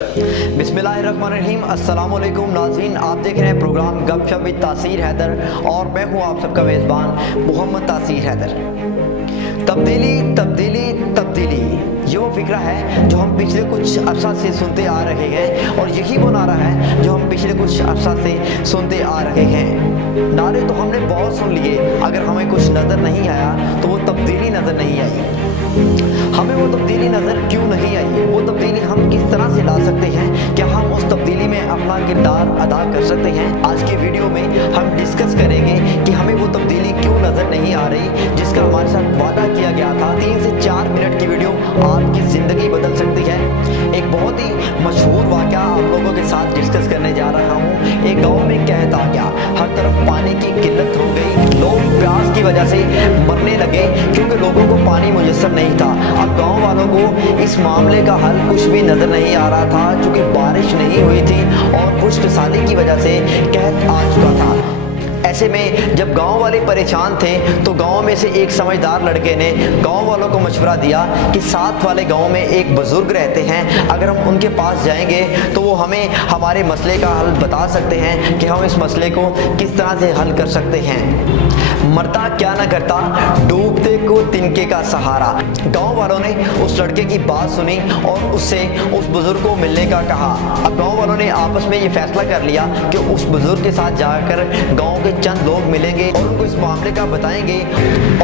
बिस्मिल्लाहिर्रहमानिर्रहीम अस्सलाम वालेकुम नाज़रीन, आप देख रहे हैं प्रोग्राम गपशप विद तासीर हैदर और मैं हूं आप सबका मेज़बान मोहम्मद तासीर हैदर। तब्दीली तब्दीली तब्दीली, ये वो फ़िक्रा है जो हम पिछले कुछ अरसा से सुनते आ रहे हैं और यही वो नारा है जो हम पिछले कुछ अरसा से सुनते आ रहे हैं। नारे तो हमने बहुत सुन लिए, अगर हमें कुछ नज़र नहीं आया तो वो तब्दीली नज़र नहीं आई। हमें वो तब्दीली नज़र क्यों नहीं आई, वो तब्दीली हम किस तरह से ला सकते हैं, क्या हम उस तब्दीली में अपना किरदार अदा कर सकते हैं। आज के वीडियो में हम डिस्कस करेंगे कि हमें वो तब्दीली क्यों नज़र नहीं आ रही जिसका हमारे साथ वादा किया गया था। 3 से 4 मिनट की वीडियो आपकी ज़िंदगी बदल सकती है। एक बहुत ही मशहूर वाक़या आप लोगों के साथ डिस्कस करने जा रहा हूँ। एक गाँव में कहता गया, हर तरफ पानी की किल्लत हो गई, लोग प्यास की वजह से मरने लगे क्योंकि लोगों को पानी मुयस्सर नहीं था। अब गांव वालों को इस मामले का हल कुछ भी नजर नहीं आ रहा था, क्योंकि बारिश नहीं हुई थी और खुश्क साली की वजह से कहत आ चुका था। ऐसे में जब गांव वाले परेशान थे तो गांव में से एक समझदार लड़के ने गांव वालों को मशवरा दिया कि साथ वाले गांव में एक बुजुर्ग रहते हैं, अगर हम उनके पास जाएंगे तो वो हमें हमारे मसले का हल बता सकते हैं कि हम इस मसले को किस तरह से हल कर सकते हैं। मरता क्या न करता, डूबते को तिनके का सहारा। गांव वालों ने उस लड़के की बात सुनी और उससे उस बुजुर्ग को मिलने का कहा। अब गांव वालों ने आपस में ये फैसला कर लिया कि उस बुजुर्ग के साथ जाकर गांव के चंद लोग मिलेंगे और उनको इस मामले का बताएंगे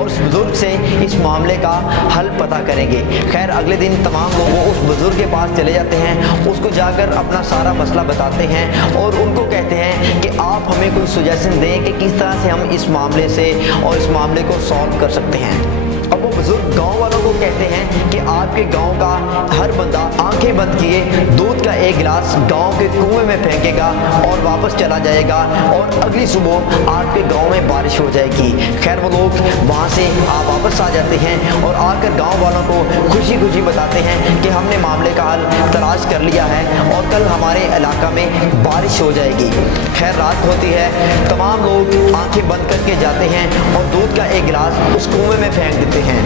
और उस बुजुर्ग से इस मामले का हल पता करेंगे। खैर, अगले दिन तमाम लोग उस बुजुर्ग के पास चले जाते हैं, उसको जाकर अपना सारा मसला बताते हैं और उनको कहते हैं कि आप हमें कोई सजेशन दें कि किस तरह से हम इस मामले से और इस मामले को सॉल्व कर सकते हैं। अब वो बुजुर्ग गांव वालों को कहते हैं कि आपके गांव का हर बंदा आंखें बंद किए दूध का एक गिलास गांव के कुएं में फेंकेगा और वापस चला जाएगा और अगली सुबह आपके गांव में बारिश हो जाएगी। खैर, वो लोग वहां से वापस आ जाते हैं और आकर गांव वालों को खुशी खुशी बताते हैं कि हमने मामले का हल तलाश कर लिया है और कल हमारे इलाका में बारिश हो जाएगी। खैर, रात होती है, तमाम लोग आंखें बंद करके जाते हैं और दूध का एक गिलास उस कुएं में फेंक देते हैं।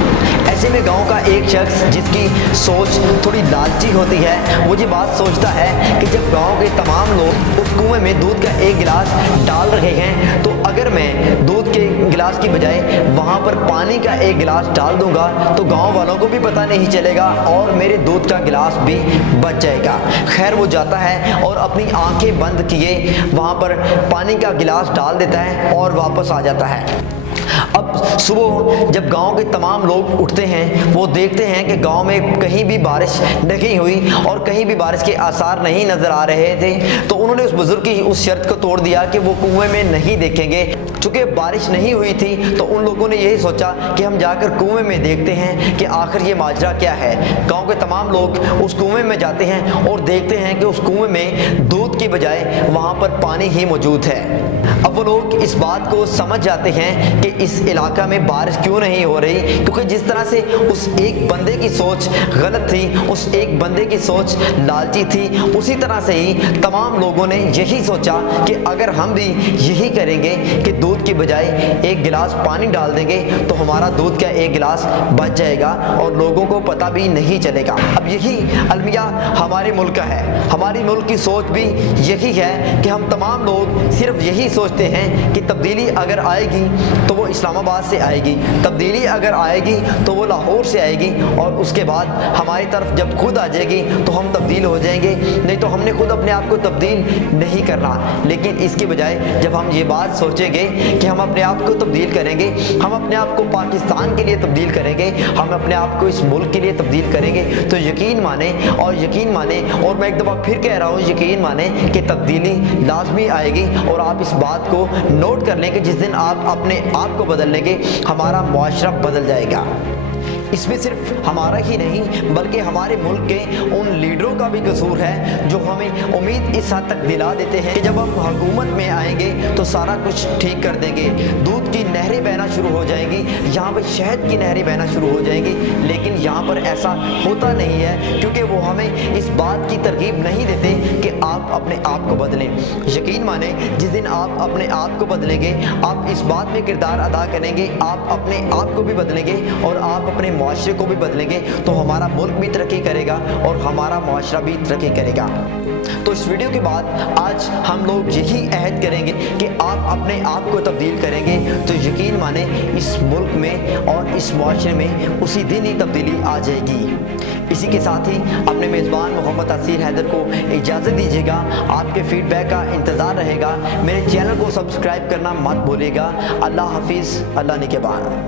ऐसे में गांव का एक शख्स जिसकी सोच थोड़ी लालची होती है, वो ये बात सोचता है कि जब गांव के तमाम लोग उस कुएं में दूध का एक गिलास डाल रहे हैं तो अगर मैं दूध के गिलास की बजाय वहां पर पानी का एक गिलास डाल दूंगा तो गांव वालों को भी पता नहीं चलेगा और मेरे दूध का गिलास भी बच जाएगा। खैर, वो जाता है और अपनी आंखें बंद किए वहां पर पानी का गिलास डाल देता है और वापस आ जाता है। अब सुबह जब गांव के तमाम लोग उठते हैं, वो देखते हैं कि गांव में कहीं भी बारिश नहीं हुई और कहीं भी बारिश के आसार नहीं नजर आ रहे थे। तो उन्होंने उस बुजुर्ग की उस शर्त को तोड़ दिया कि वो कुएं में नहीं देखेंगे। चूंकि बारिश नहीं हुई थी तो उन लोगों ने यही सोचा कि हम जाकर कुएं में देखते हैं कि आखिर ये माजरा क्या है। गांव के तमाम लोग उस कुएं में जाते हैं और देखते हैं कि उस कुएं में दूध की बजाय वहां पर पानी ही मौजूद है। अब वो लोग इस बात को समझ जाते हैं कि इस इलाका में बारिश क्यों नहीं हो रही, क्योंकि जिस तरह से उस एक बंदे की सोच गलत थी, उस एक बंदे की सोच लालची थी, उसी तरह से ही तमाम लोगों ने यही सोचा कि अगर हम भी यही करेंगे कि दूध की बजाय एक गिलास पानी डाल देंगे तो हमारा दूध का एक गिलास बच जाएगा और लोगों को पता भी नहीं चलेगा। अब यही अलमिया हमारे मुल्क का है, हमारी मुल्क की सोच भी यही है कि हम तमाम लोग सिर्फ यही सोचते हैं कि तब्दीली अगर आएगी तो वो इस्लामाबाद से आएगी, तब्दीली अगर आएगी तो वो लाहौर से आएगी और उसके बाद हमारी तरफ जब खुद आ जाएगी तो हम तब्दील हो जाएंगे, नहीं तो हमने खुद अपने आप को तब्दील नहीं करना। लेकिन इसके बजाय जब हम ये बात सोचेंगे कि हम अपने आप को तब्दील करेंगे, हम अपने आप को पाकिस्तान के लिए तब्दील करेंगे, हम अपने आप को इस मुल्क के लिए तब्दील करेंगे, तो यकीन माने और मैं एक दफ़ा फिर कह रहा हूँ, यकीन माने कि तब्दीली लाजमी आएगी। और आप इस बात को नोट कर लें कि जिस दिन आप अपने आप को बदल लेंगे, हमारा मुआशरा बदल जाएगा। इसमें सिर्फ हमारा ही नहीं बल्कि हमारे मुल्क के उन लीडरों का भी कसूर है जो हमें उम्मीद इस हद तक दिला देते हैं कि जब हम हुकूमत में आएंगे तो सारा कुछ ठीक कर देंगे, दूध की नहरें बहना शुरू हो जाएंगी, यहाँ पर शहद की नहरें बहना शुरू हो जाएंगी। लेकिन यहाँ पर ऐसा होता नहीं है, क्योंकि वो हमें इस बात की तरगीब नहीं देते कि آپ اپنے آپ کو بدلیں۔ یقین مانیں جس دن آپ اپنے آپ کو بدلیں گے، آپ اس بات میں کردار ادا کریں گے، آپ اپنے آپ کو بھی بدلیں گے اور آپ اپنے معاشرے کو بھی بدلیں گے، تو ہمارا ملک بھی ترقی کرے گا اور ہمارا معاشرہ بھی ترقی کرے گا۔ تو اس ویڈیو کے بعد آج ہم لوگ یہی عہد کریں گے کہ آپ اپنے آپ کو تبدیل کریں گے تو یقین مانیں اس ملک میں اور اس معاشرے میں اسی دن ہی تبدیلی آ جائے گی۔ اسی کے ساتھ ہی اپنے میزبان محمد تاثیر حیدر کو اجازت دیجیے گا۔ آپ کے فیڈ بیک کا انتظار رہے گا۔ میرے چینل کو سبسکرائب کرنا مت بھولیے گا۔ اللہ حافظ، اللہ نگہبان۔